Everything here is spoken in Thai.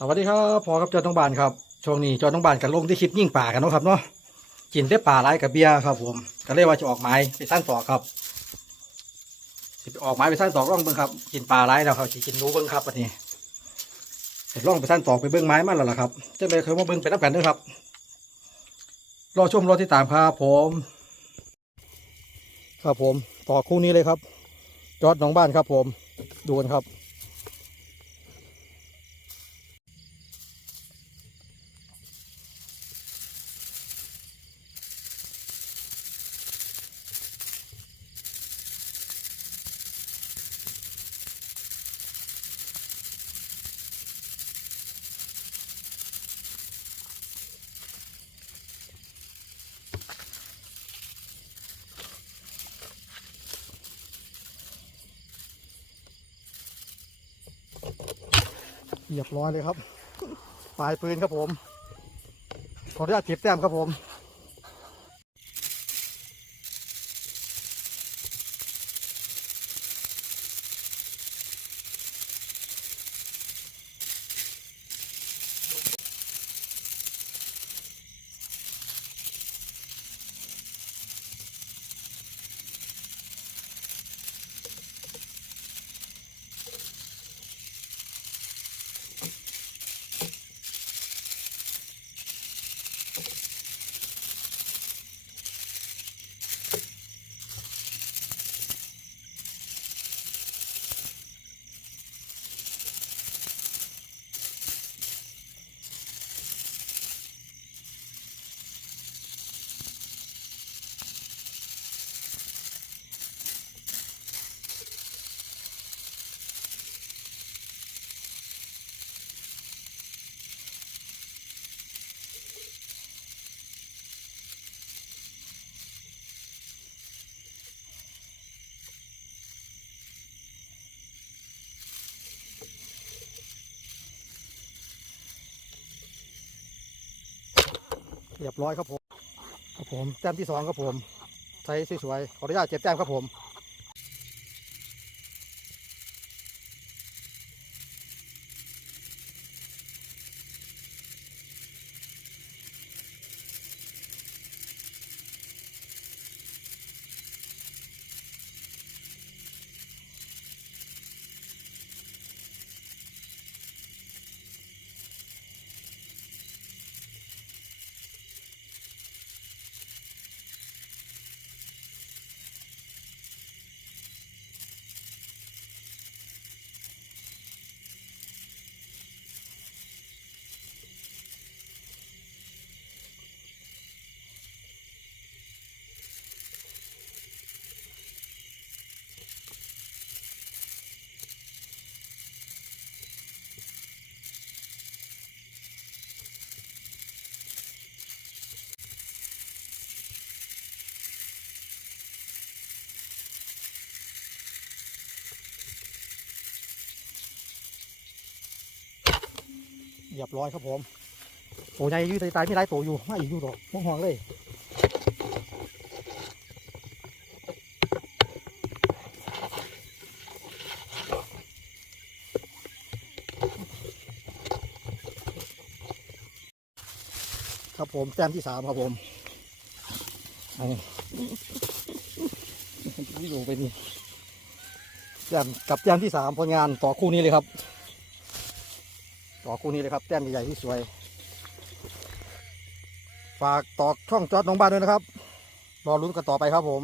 สวัสดีครับพอครับจอดน้องบานครับช่วงนี้จอดน้องบานกันลงที่คลิปยิ่งป่ากันเนาะครับเนาะกินได้ป่าไรกับเบียร์ครับ ผมก็เลยว่าจะออกไม้ไปสร้างต่อครับสิไปออกไม้ไปสร้างต่อร่องเบิ้งครับ กินปลาไรแล้วครับสิกินหนูเบิ้งครับวันนี้เห็ดร่องไปสร้างต่อไปเบิ้งไม้มาแล้วล่ะครับจะไปเคยมาเบิ้งไปนับกันด้วยครับรอชมรอที่ตามครับผม ครับผมต่อคู่นี้เลยครับ จอดน้องบ้านครับ ผมดูกันครับ เรียบร้อยเลยครับ ปลายปืนครับผม ขออนุญาตเก็บแต้มครับผม เรียบร้อยครับผมครับผมแต้มที่สองครับผมใช้สวยๆขออนุญาตเจ็บแต้มครับผม เรียบร้อยครับผมตัวใหญ่ยืดตายๆมีหลายตัวอยู่ไม่อีกอยู่หรอกม่ห่วงเลยครับผมแต้มที่สามครับผมอันนี้ที่อยู่ไปนี่แต้มกับแต้มที่สามผลงานต่อคู่นี้เลยครับ ต่อคู่นี้เลยครับแต้มใหญ่ๆที่สวย ฝากตอกช่องจอดน้องบ้านด้วยนะครับ รอลุ้นกันต่อไปครับผม